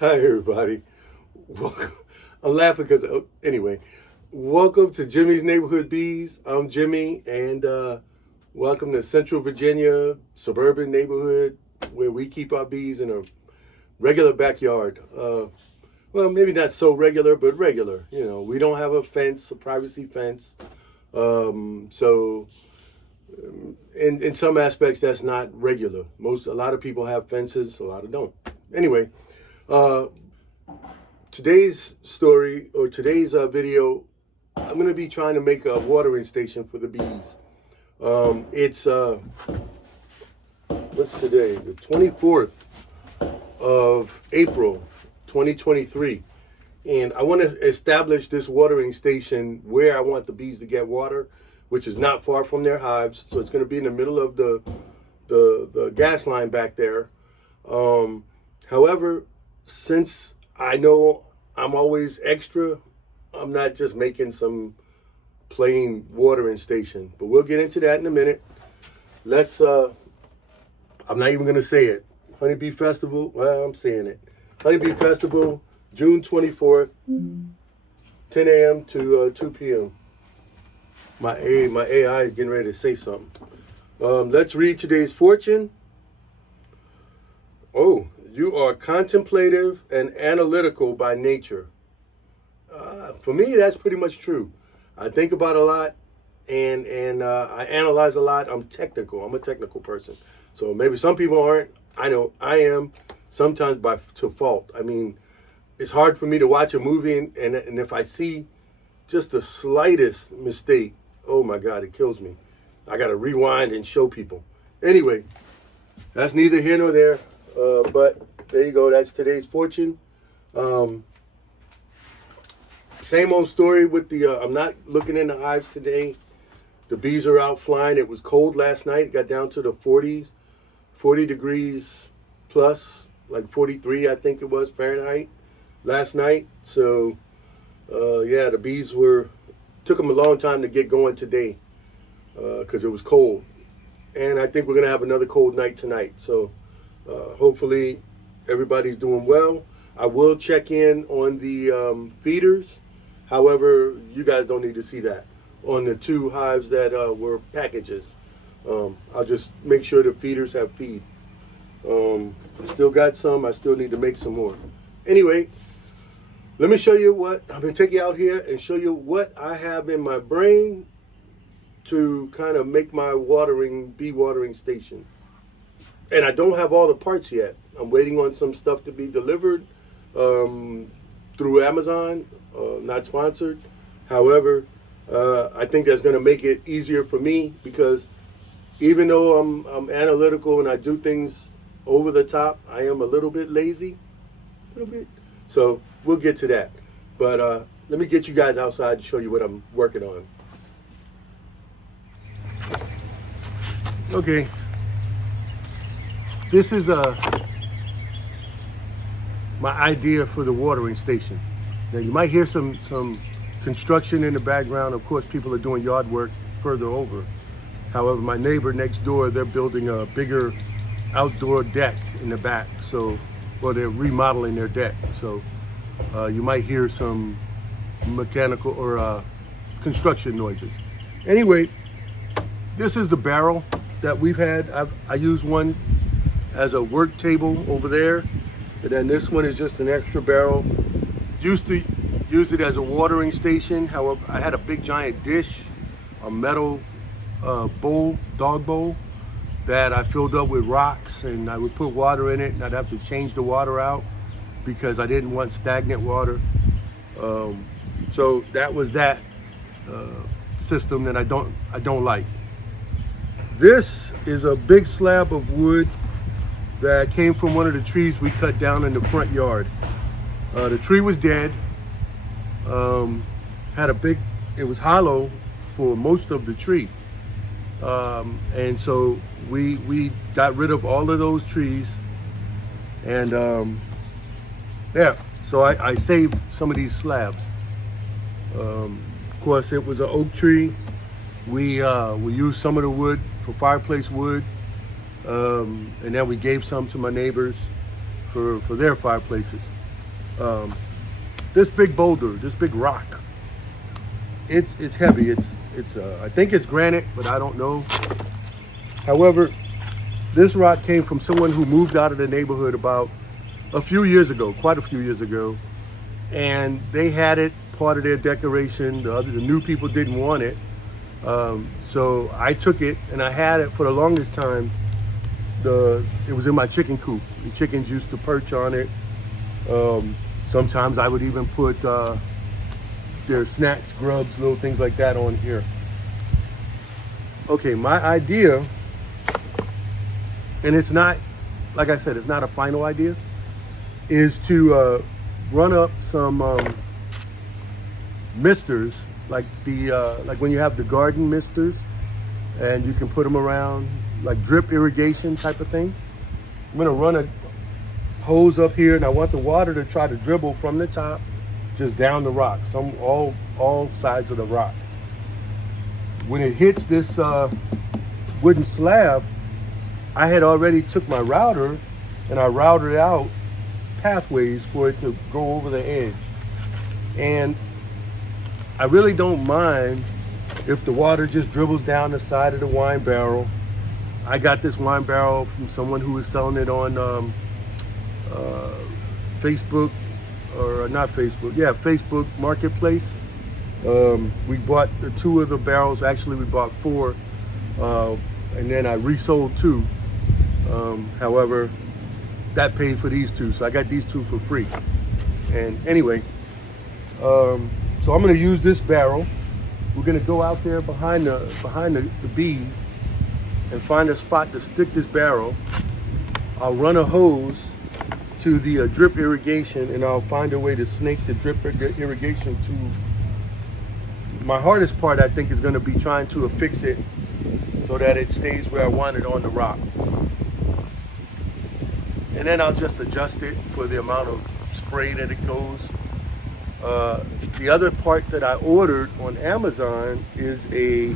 Hi, everybody. Welcome. I'm laughing because, anyway, welcome to Jimmy's Neighborhood Bees. I'm Jimmy, and welcome to Central Virginia, suburban neighborhood where we keep our bees in a regular backyard. Well, maybe not so regular, but regular. You know, we don't have a fence, a privacy fence. So, in some aspects, that's not regular. A lot of people have fences, a lot of don't. Anyway. Today's story or today's video, I'm going to be trying to make a watering station for the bees. It's what's today? The 24th of April, 2023. And I want to establish this watering station where I want the bees to get water, which is not far from their hives. So it's going to be in the middle of the gas line back there. However, since I know I'm always extra, I'm not just making some plain watering station. But we'll get into that in a minute. Let's, I'm not even going to say it. Honeybee Festival, well, I'm saying it. Honeybee Festival, June 24th, 10 a.m. to 2 p.m. My AI is getting ready to say something. Let's read today's fortune. Oh. You are contemplative and analytical by nature. For me, that's pretty much true. I think about a lot, and I analyze a lot. I'm technical. I'm a technical person. So maybe some people aren't. I know I am, sometimes to fault. I mean, it's hard for me to watch a movie, and if I see just the slightest mistake, oh my God, it kills me. I got to rewind and show people. Anyway, that's neither here nor there. But there you go. That's today's fortune. Same old story with the, I'm not looking in the hives today. The bees are out flying. It was cold last night. It got down to the 40 degrees plus, like 43, I think it was, Fahrenheit last night. So, yeah, the bees took them a long time to get going today because it was cold. And I think we're going to have another cold night tonight. So, hopefully everybody's doing well. I will check in on the feeders. However, you guys don't need to see that on the 2 hives that were packages. I'll just make sure the feeders have feed. Still got some. I still need to make some more. Anyway, let me show you what I'm going to take you out here and show you what I have in my brain to kind of make my bee watering station. And I don't have all the parts yet. I'm waiting on some stuff to be delivered through Amazon, not sponsored. However, I think that's going to make it easier for me because even though I'm analytical and I do things over the top, I am a little bit lazy, a little bit. So we'll get to that. But let me get you guys outside and show you what I'm working on. Okay. This is my idea for the watering station. Now you might hear some construction in the background. Of course, people are doing yard work further over. However, my neighbor next door, they're building a bigger outdoor deck in the back. So, well, they're remodeling their deck. So you might hear some mechanical or construction noises. Anyway, this is the barrel that we've had. I use one as a work table over there, and then this one is just an extra barrel. Used to use it as a watering station. However, I had a big giant dish, a metal bowl, dog bowl, that I filled up with rocks, and I would put water in it, and I'd have to change the water out because I didn't want stagnant water. So that was that system that I don't like. This is a big slab of wood that came from one of the trees we cut down in the front yard. The tree was dead. It was hollow for most of the tree. And so we got rid of all of those trees. And yeah, so I saved some of these slabs. Of course, it was an oak tree. We used some of the wood for fireplace wood. And then we gave some to my neighbors for their fireplaces. This big boulder, this big rock, it's heavy. It's I think it's granite, but I don't know. However, this rock came from someone who moved out of the neighborhood about a few years ago, quite a few years ago, and they had it part of their decoration. The new people didn't want it, so I took it and I had it for the longest time. It was in my chicken coop. The chickens used to perch on it. Sometimes I would even put their snacks, grubs, little things like that on here. Okay, my idea, and it's not, like I said, it's not a final idea, is to run up some misters, like when you have the garden misters, and you can put them around, like drip irrigation type of thing. I'm gonna run a hose up here, and I want the water to try to dribble from the top just down the rock, all sides of the rock. When it hits this wooden slab, I had already took my router and I routed out pathways for it to go over the edge. And I really don't mind if the water just dribbles down the side of the wine barrel. I got this wine barrel from someone who was selling it on Facebook, or not Facebook, yeah, Facebook Marketplace. We bought the 2 of the barrels. Actually, we bought 4, and then I resold 2. However, that paid for these 2, so I got these 2 for free. And anyway, so I'm going to use this barrel. We're going to go out there behind the bees and find a spot to stick this barrel. I'll run a hose to the drip irrigation, and I'll find a way to snake the drip irrigation to. My hardest part, I think, is going to be trying to affix it so that it stays where I want it on the rock. And then I'll just adjust it for the amount of spray that it goes. The other part that I ordered on Amazon is a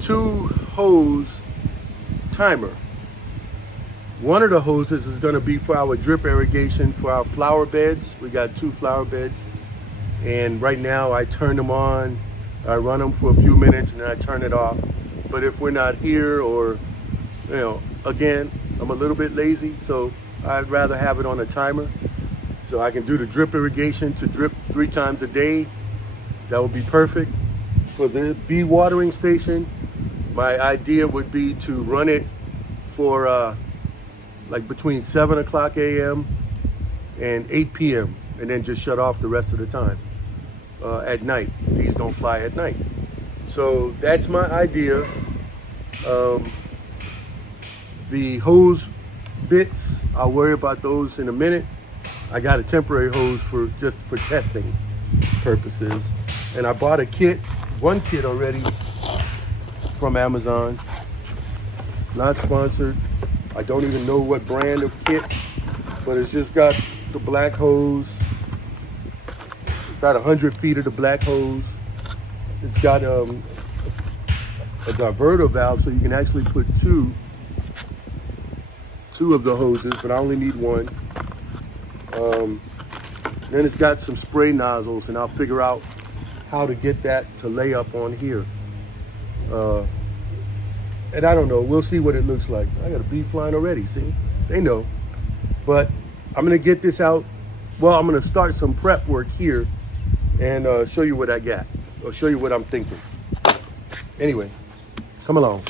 2-hose timer. One of the hoses is going to be for our drip irrigation for our flower beds. We got 2 flower beds, and right now I turn them on, I run them for a few minutes, and then I turn it off. But if we're not here, or again, I'm a little bit lazy, so I'd rather have it on a timer so I can do the drip irrigation to drip 3 times a day. That would be perfect. For the bee watering station, my idea would be to run it for like between 7 o'clock a.m. and 8 p.m. and then just shut off the rest of the time at night. Bees don't fly at night. So that's my idea. The hose bits, I'll worry about those in a minute. I got a temporary hose for testing purposes. And I bought one kit already from Amazon. Not sponsored. I don't even know what brand of kit, but it's just got the black hose. It's got 100 feet of the black hose. It's got a diverter valve, so you can actually put two of the hoses, but I only need 1. Then it's got some spray nozzles, and I'll figure out how to get that to lay up on here. And I don't know, we'll see what it looks like. I got a bee flying already, see? They know. But I'm gonna get this out. Well, I'm gonna start some prep work here and show you what I got, or show you what I'm thinking. Anyway, come along.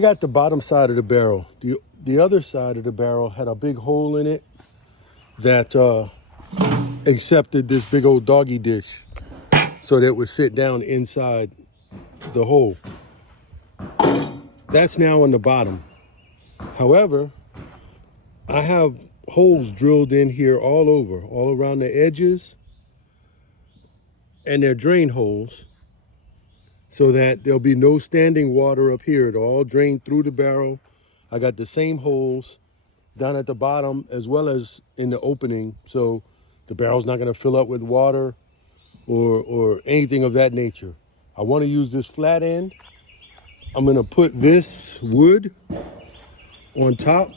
got the bottom side of the barrel. The other side of the barrel had a big hole in it that accepted this big old doggy dish, so that it would sit down inside the hole. That's now on the bottom. However, I have holes drilled in here all over, all around the edges, and they're drain holes, so that there'll be no standing water up here. It'll all drain through the barrel. I got the same holes down at the bottom as well as in the opening, so the barrel's not going to fill up with water or anything of that nature. I want to use this flat end. I'm going to put this wood on top.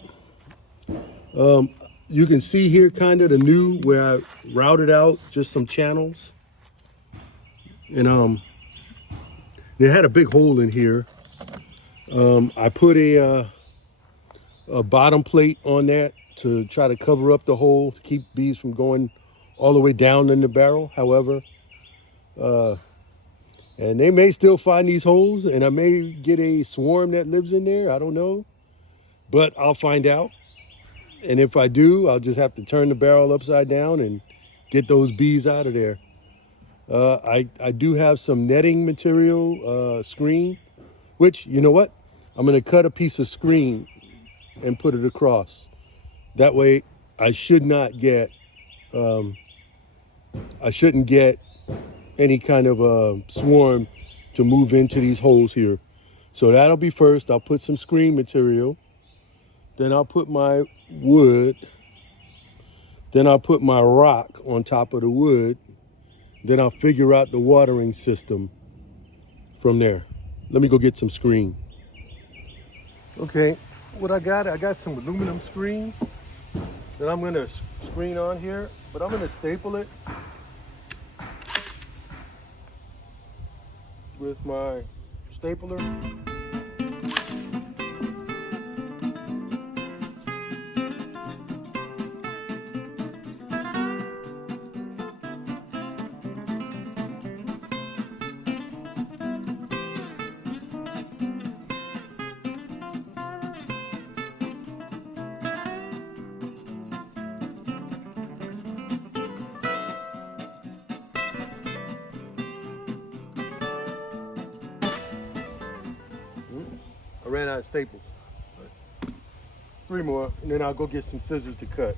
You can see here kind of the new where I routed out just some channels. And they had a big hole in here. I put a bottom plate on that to try to cover up the hole to keep bees from going all the way down in the barrel. However, and they may still find these holes, and I may get a swarm that lives in there. I don't know, but I'll find out. And if I do, I'll just have to turn the barrel upside down and get those bees out of there. I do have some netting material, screen, which, you know what? I'm going to cut a piece of screen and put it across. That way I shouldn't get any kind of swarm to move into these holes here. So that'll be first. I'll put some screen material. Then I'll put my wood. Then I'll put my rock on top of the wood. Then I'll figure out the watering system from there. Let me go get some screen. Okay, what I got some aluminum screen that I'm gonna screen on here, but I'm gonna staple it with my stapler. I ran out of staples. 3 more, and then I'll go get some scissors to cut.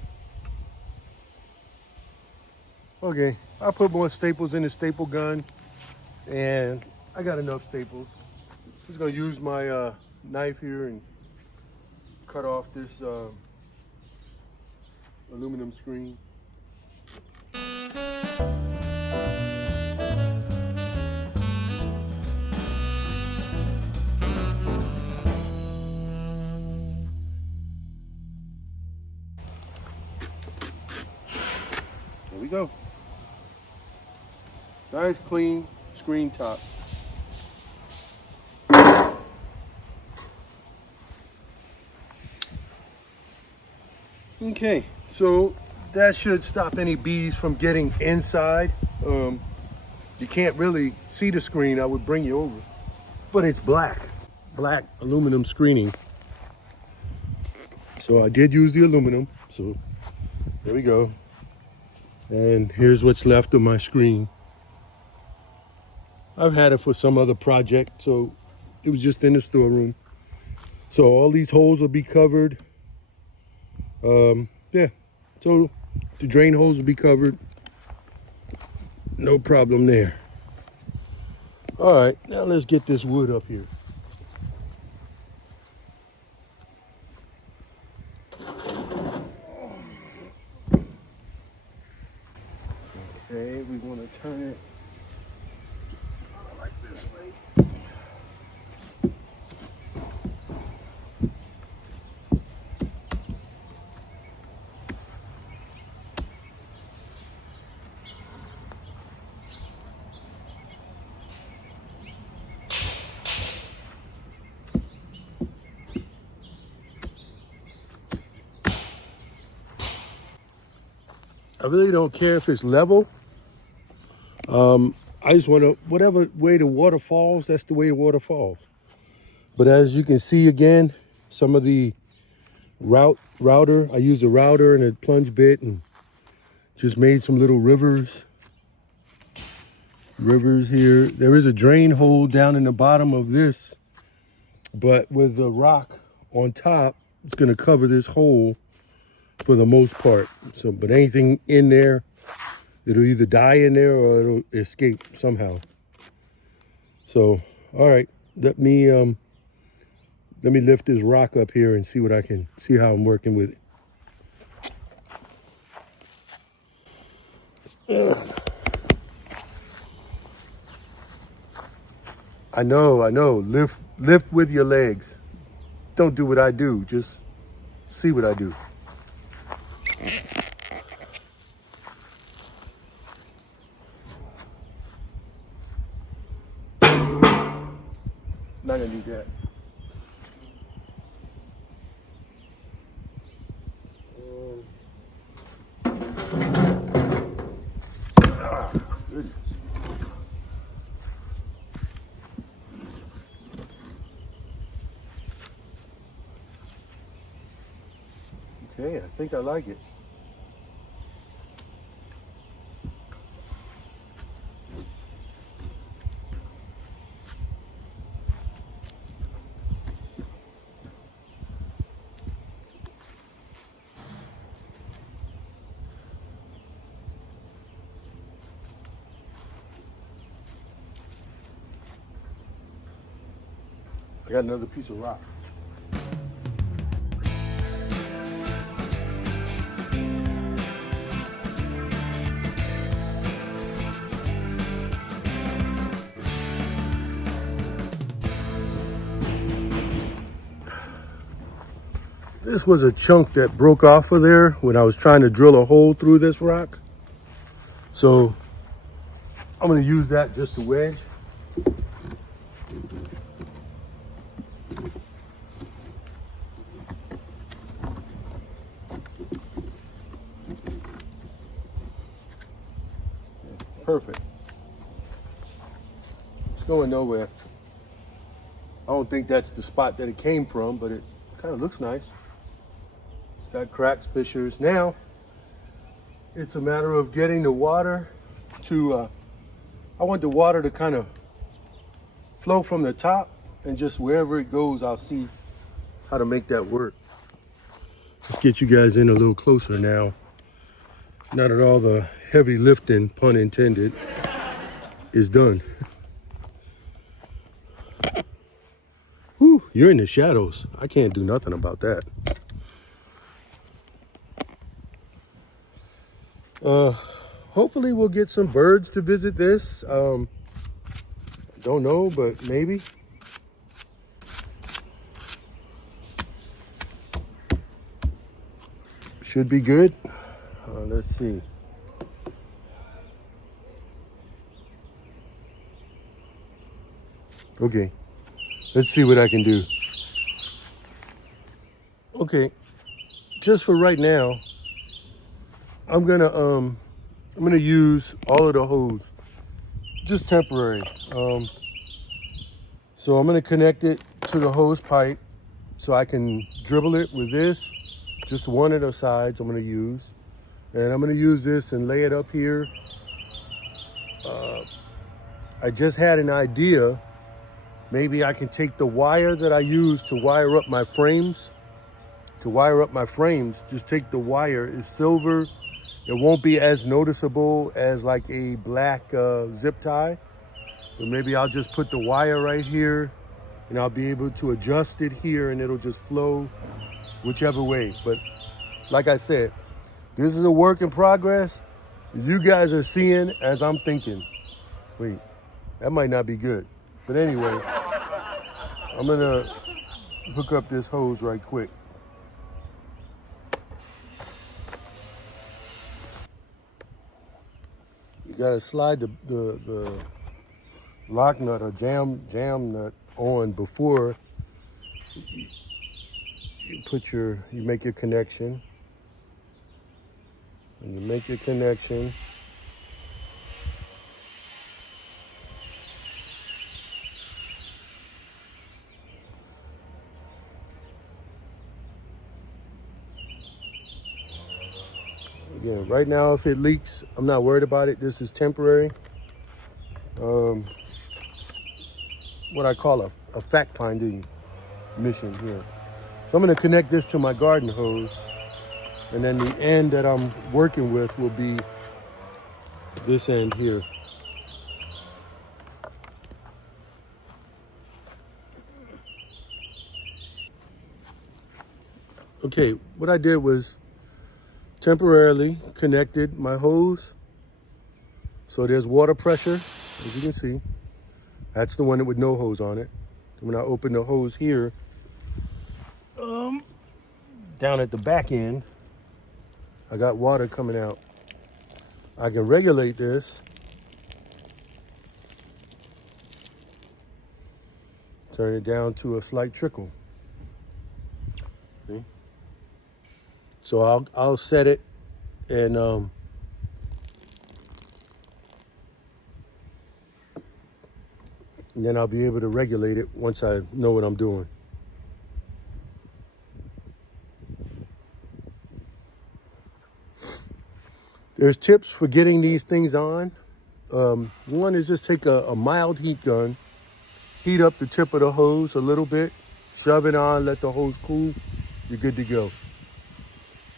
Okay, I put more staples in the staple gun, and I got enough staples. Just gonna use my knife here and cut off this aluminum screen. There we go. Nice clean screen top. Okay, so that should stop any bees from getting inside. You can't really see the screen. I would bring you over, but it's black aluminum screening. So I did use the aluminum. So there we go. And here's what's left of my screen. I've had it for some other project, so it was just in the storeroom. So all these holes will be covered. Yeah, so the drain holes will be covered. No problem there. All right, now let's get this wood up here. Okay, we want to turn it like this way. I really don't care if it's level. I just want to, whatever way the water falls, that's the way the water falls. But as you can see again, some of the router, I used a router and a plunge bit and just made some little rivers here. There is a drain hole down in the bottom of this, but with the rock on top, it's going to cover this hole for the most part. So, but anything in there, it'll either die in there or it'll escape somehow. So, all right, let me lift this rock up here and see what I can see how I'm working with it. I know. Lift with your legs. Don't do what I do. Just see what I do. Not gonna need that. Goodness. Okay, I think I like it. I got another piece of rock. This was a chunk that broke off of there when I was trying to drill a hole through this rock. So I'm going to use that just to wedge. Perfect. It's going nowhere. I don't think that's the spot that it came from, but it kind of looks nice. It's got cracks, fissures. Now, it's a matter of getting the water to, I want the water to kind of flow from the top, and just wherever it goes, I'll see how to make that work. Let's get you guys in a little closer now. Now that all the heavy lifting, pun intended, is done. Whew, you're in the shadows. I can't do nothing about that. Hopefully we'll get some birds to visit this. Don't know, but maybe. Should be good. Let's see. Okay, let's see what I can do. Okay, just for right now, I'm gonna use all of the hose, just temporary. So I'm gonna connect it to the hose pipe so I can dribble it with this, just one of the sides I'm gonna use. And I'm gonna use this and lay it up here. I just had an idea. Maybe I can take the wire that I use to wire up my frames. Just take the wire. It's silver. It won't be as noticeable as like a black zip tie. But maybe I'll just put the wire right here and I'll be able to adjust it here and it'll just flow whichever way. But like I said, this is a work in progress. You guys are seeing as I'm thinking. Wait, that might not be good. But anyway, I'm gonna hook up this hose right quick. You gotta slide the lock nut or jam nut on before you make your connection. And you make your connection. Again, right now, if it leaks, I'm not worried about it. This is temporary. What I call a fact-finding mission here. So I'm going to connect this to my garden hose, and then the end that I'm working with will be this end here. Okay, what I did was temporarily connected my hose. So there's water pressure, as you can see. That's the one with no hose on it. When I open the hose here, down at the back end, I got water coming out. I can regulate this. Turn it down to a slight trickle. See? So I'll set it and then I'll be able to regulate it once I know what I'm doing. There's tips for getting these things on. One is just take a mild heat gun, heat up the tip of the hose a little bit, shove it on, let the hose cool, you're good to go.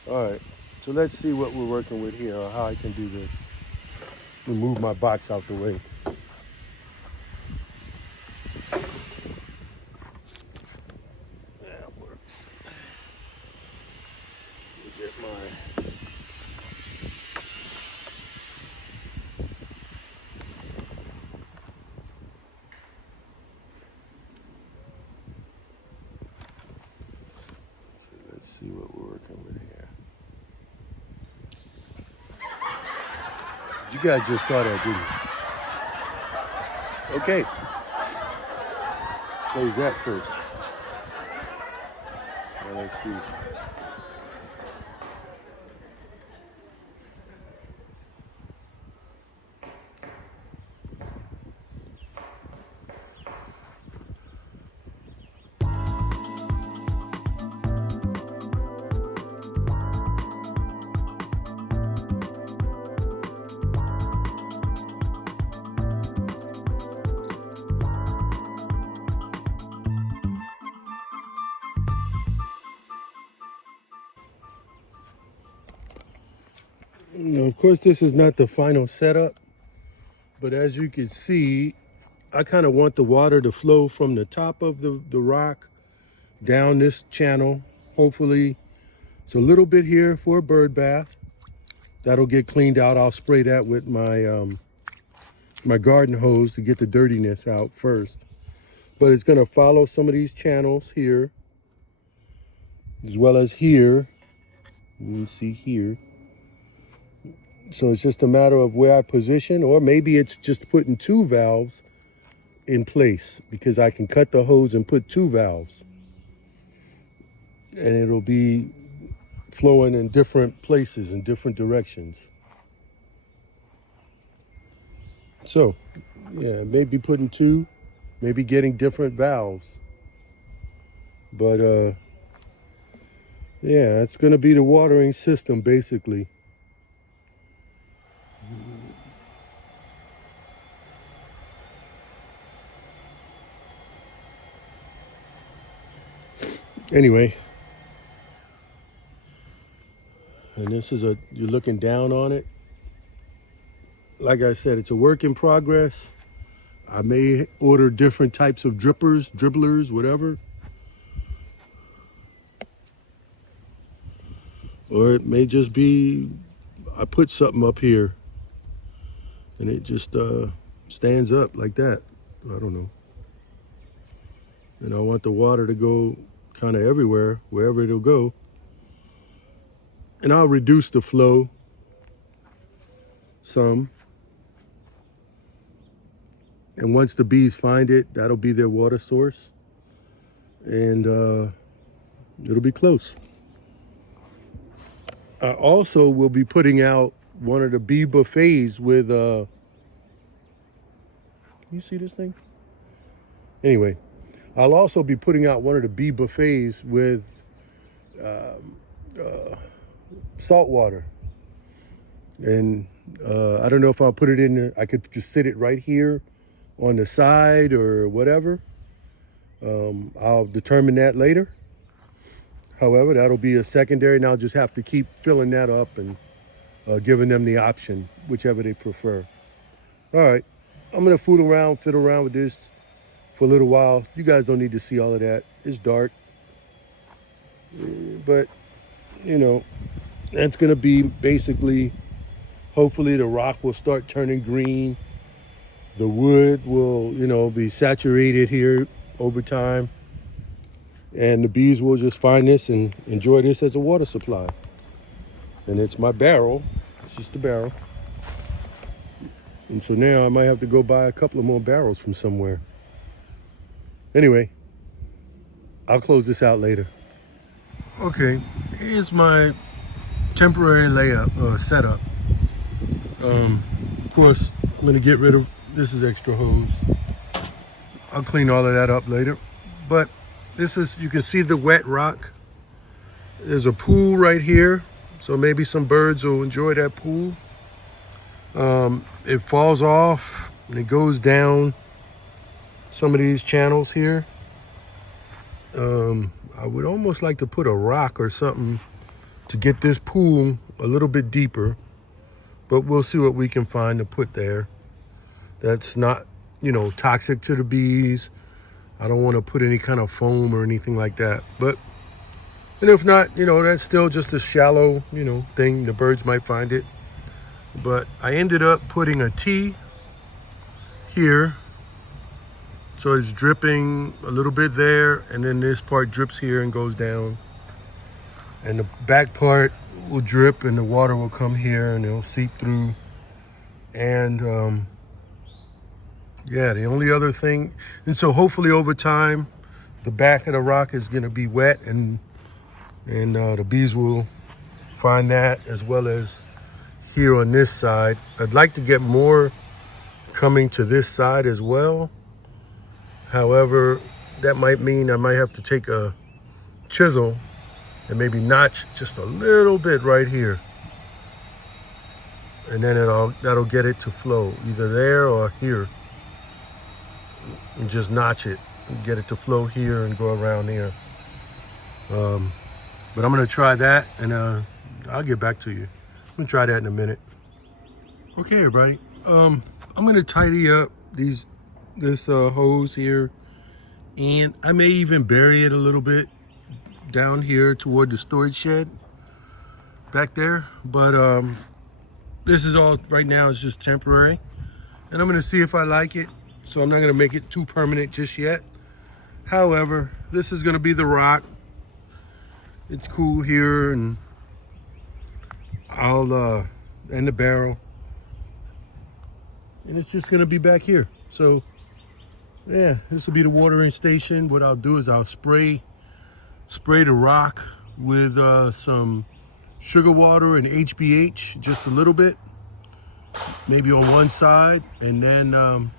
All right, so let's see what we're working with here, or how I can do this. Let me move my box out the way. That works. Let me get my... Let's see what we're working with here. You guys just saw that, didn't you? Okay. Close that first. Now let's see. Now, of course, this is not the final setup, but as you can see, I kind of want the water to flow from the top of the rock down this channel. Hopefully, it's a little bit here for a bird bath. That'll get cleaned out. I'll spray that with my my garden hose to get the dirtiness out first. But it's going to follow some of these channels here, as well as here. You can see here. So it's just a matter of where I position, or maybe it's just putting two valves in place, because I can cut the hose and put two valves. And it'll be flowing in different places, in different directions. So, yeah, maybe putting two, maybe getting different valves. But, yeah, it's going to be the watering system, basically. Anyway, and this is you're looking down on it. Like I said, it's a work in progress. I may order different types of dribblers, whatever. Or it may just be, I put something up here and it just stands up like that. I don't know. And I want the water to go kind of everywhere, wherever it'll go. And I'll reduce the flow some. And once the bees find it, that'll be their water source. And it'll be close. I also will be putting out one of the bee buffets with, can you see this thing? Anyway, I'll also be putting out one of the bee buffets with salt water. And I don't know if I'll put it in there. I could just sit it right here on the side or whatever. I'll determine that later. However, that'll be a secondary, and I'll just have to keep filling that up and giving them the option, whichever they prefer. All right, I'm gonna fiddle around with this for a little while. You guys don't need to see all of that. It's dark, but you know, that's gonna be basically, hopefully the rock will start turning green. The wood will, you know, be saturated here over time. And the bees will just find this and enjoy this as a water supply. And it's my barrel. It's just a barrel. And so now I might have to go buy a couple of more barrels from somewhere. Anyway, I'll close this out later. Okay, here's my temporary setup. Of course, I'm gonna get rid of, this is extra hose. I'll clean all of that up later. But this is, you can see the wet rock. There's a pool right here, so maybe some birds will enjoy that pool. It falls off and it goes down some of these channels here. I would almost like to put a rock or something to get this pool a little bit deeper, but we'll see what we can find to put there. That's not, you know, toxic to the bees. I don't want to put any kind of foam or anything like that. But, and if not, you know, that's still just a shallow, you know, thing. The birds might find it. But I ended up putting a T here. So it's dripping a little bit there. And then this part drips here and goes down. And the back part will drip and the water will come here and it'll seep through. And, yeah, the only other thing, and so hopefully over time, the back of the rock is gonna be wet and the bees will find that, as well as here on this side. I'd like to get more coming to this side as well. However, that might mean I might have to take a chisel and maybe notch just a little bit right here. And then that'll get it to flow, either there or here. And just notch it and get it to flow here and go around here. But I'm gonna try that and I'll get back to you. I'm gonna try that in a minute. Okay, everybody. I'm gonna tidy up this hose here, and I may even bury it a little bit down here toward the storage shed back there. But this is all right now is just temporary, and I'm gonna see if I like it. So I'm not gonna make it too permanent just yet. However, this is gonna be the rock. It's cool here, and and the barrel. And it's just gonna be back here. So yeah, this will be the watering station. What I'll do is I'll spray the rock with some sugar water and HBH, just a little bit, maybe on one side, and then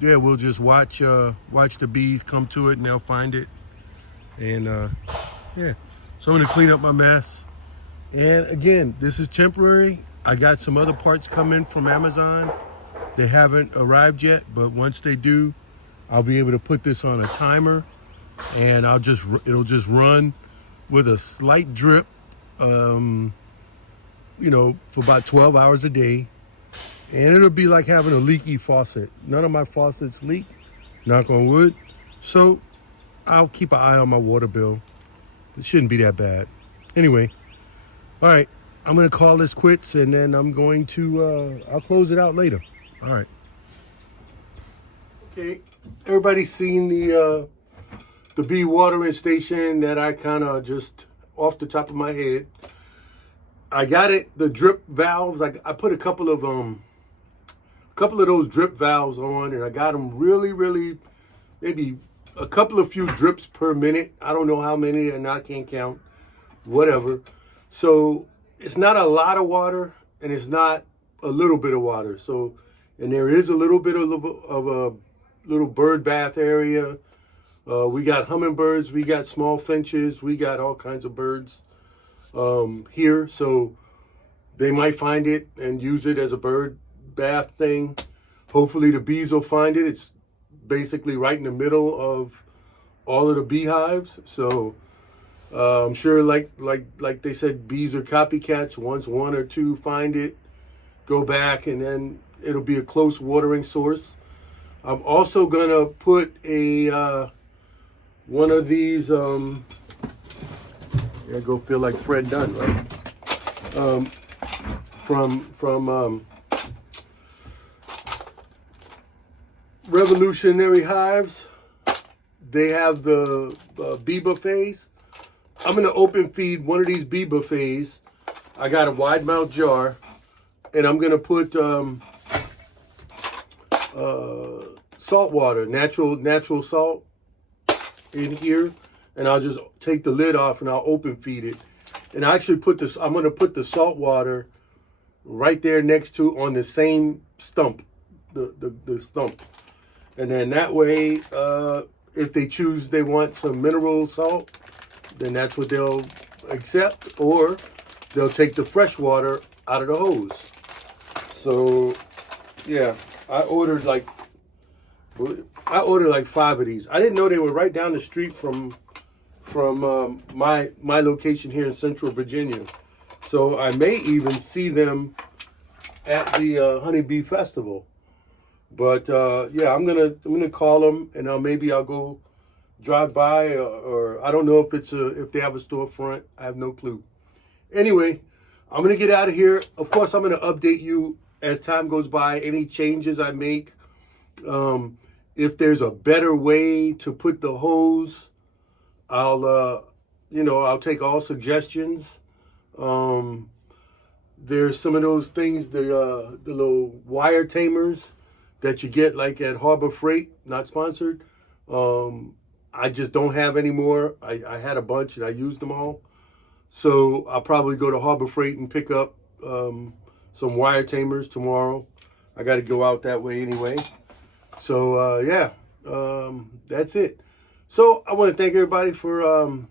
yeah, we'll just watch the bees come to it and they'll find it. And yeah, so I'm gonna clean up my mess. And again, this is temporary. I got some other parts coming from Amazon. They haven't arrived yet, but once they do, I'll be able to put this on a timer, and it'll just run with a slight drip, you know, for about 12 hours a day. And it'll be like having a leaky faucet. None of my faucets leak, knock on wood. So I'll keep an eye on my water bill. It shouldn't be that bad. Anyway, all right, I'm gonna call this quits, and then I'm going to, I'll close it out later. All right. Okay, everybody's seen the bee watering station that I kind of just off the top of my head. I got it, the drip valves. I put a couple of those drip valves on, and I got them really, maybe a couple of few drips per minute. I don't know how many, and I can't count, whatever. So it's not a lot of water, and it's not a little bit of water. So, and there is a little bit of a little bird bath area. We got hummingbirds, we got small finches, we got all kinds of birds here. So they might find it and use it as a bird bath thing. Hopefully the bees will find it. It's basically right in the middle of all of the beehives. So I'm sure like they said, bees are copycats. Once one or two find it, go back, and then it'll be a close watering source. I'm also gonna put a one of these I go feel like Fred Dunn, right? From Revolutionary Hives. They have the bee buffets. I'm gonna open feed one of these bee buffets. I got a wide mouth jar, and I'm gonna put salt water, natural salt in here, and I'll just take the lid off and I'll open feed it. And I actually put this, I'm gonna put the salt water right there next to on the same stump, the stump. And then that way, if they choose they want some mineral salt, then that's what they'll accept, or they'll take the fresh water out of the hose. So yeah, I ordered like 5 of these. I didn't know they were right down the street from my location here in Central Virginia. So I may even see them at the Honeybee Festival. But yeah, I'm gonna call them, and maybe I'll go drive by, or I don't know if if they have a storefront. I have no clue. Anyway, I'm gonna get out of here. Of course, I'm gonna update you as time goes by. Any changes I make. If there's a better way to put the hose, I'll take all suggestions. There's some of those things, the little wire tamers that you get like at Harbor Freight, not sponsored. I just don't have any more. I had a bunch and I used them all. So I'll probably go to Harbor Freight and pick up some wire tamers tomorrow. I got to go out that way anyway. So yeah, that's it. So I want to thank everybody for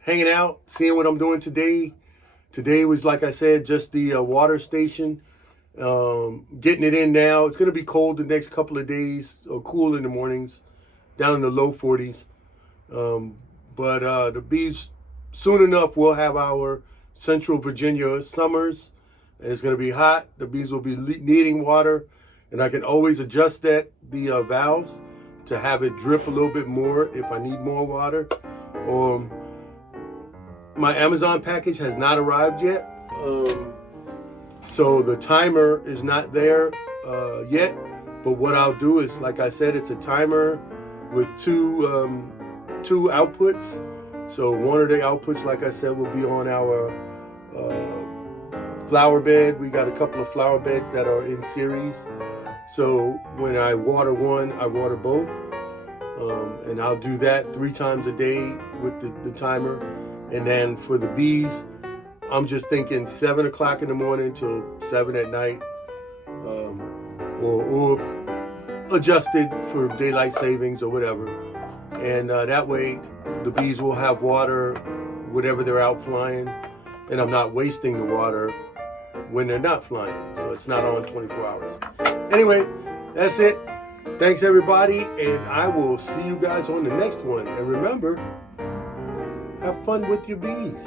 hanging out, seeing what I'm doing today. Today was, like I said, just the water station. Getting it in now. It's going to be cold the next couple of days, or cool in the mornings, down in the low 40s. But the bees, soon enough, we'll have our Central Virginia summers, and it's going to be hot. The bees will be needing water, and I can always adjust the valves to have it drip a little bit more if I need more water. My Amazon package has not arrived yet. So the timer is not there yet, but what I'll do is, like I said, it's a timer with two outputs. So one of the outputs, like I said, will be on our flower bed. We got a couple of flower beds that are in series. So when I water one, I water both. And I'll do that 3 times a day with the timer. And then for the bees, I'm just thinking 7 o'clock in the morning till 7 at night, or adjusted for daylight savings or whatever. And that way the bees will have water whenever they're out flying, and I'm not wasting the water when they're not flying. So it's not on 24 hours. Anyway, that's it. Thanks everybody, and I will see you guys on the next one. And remember, have fun with your bees.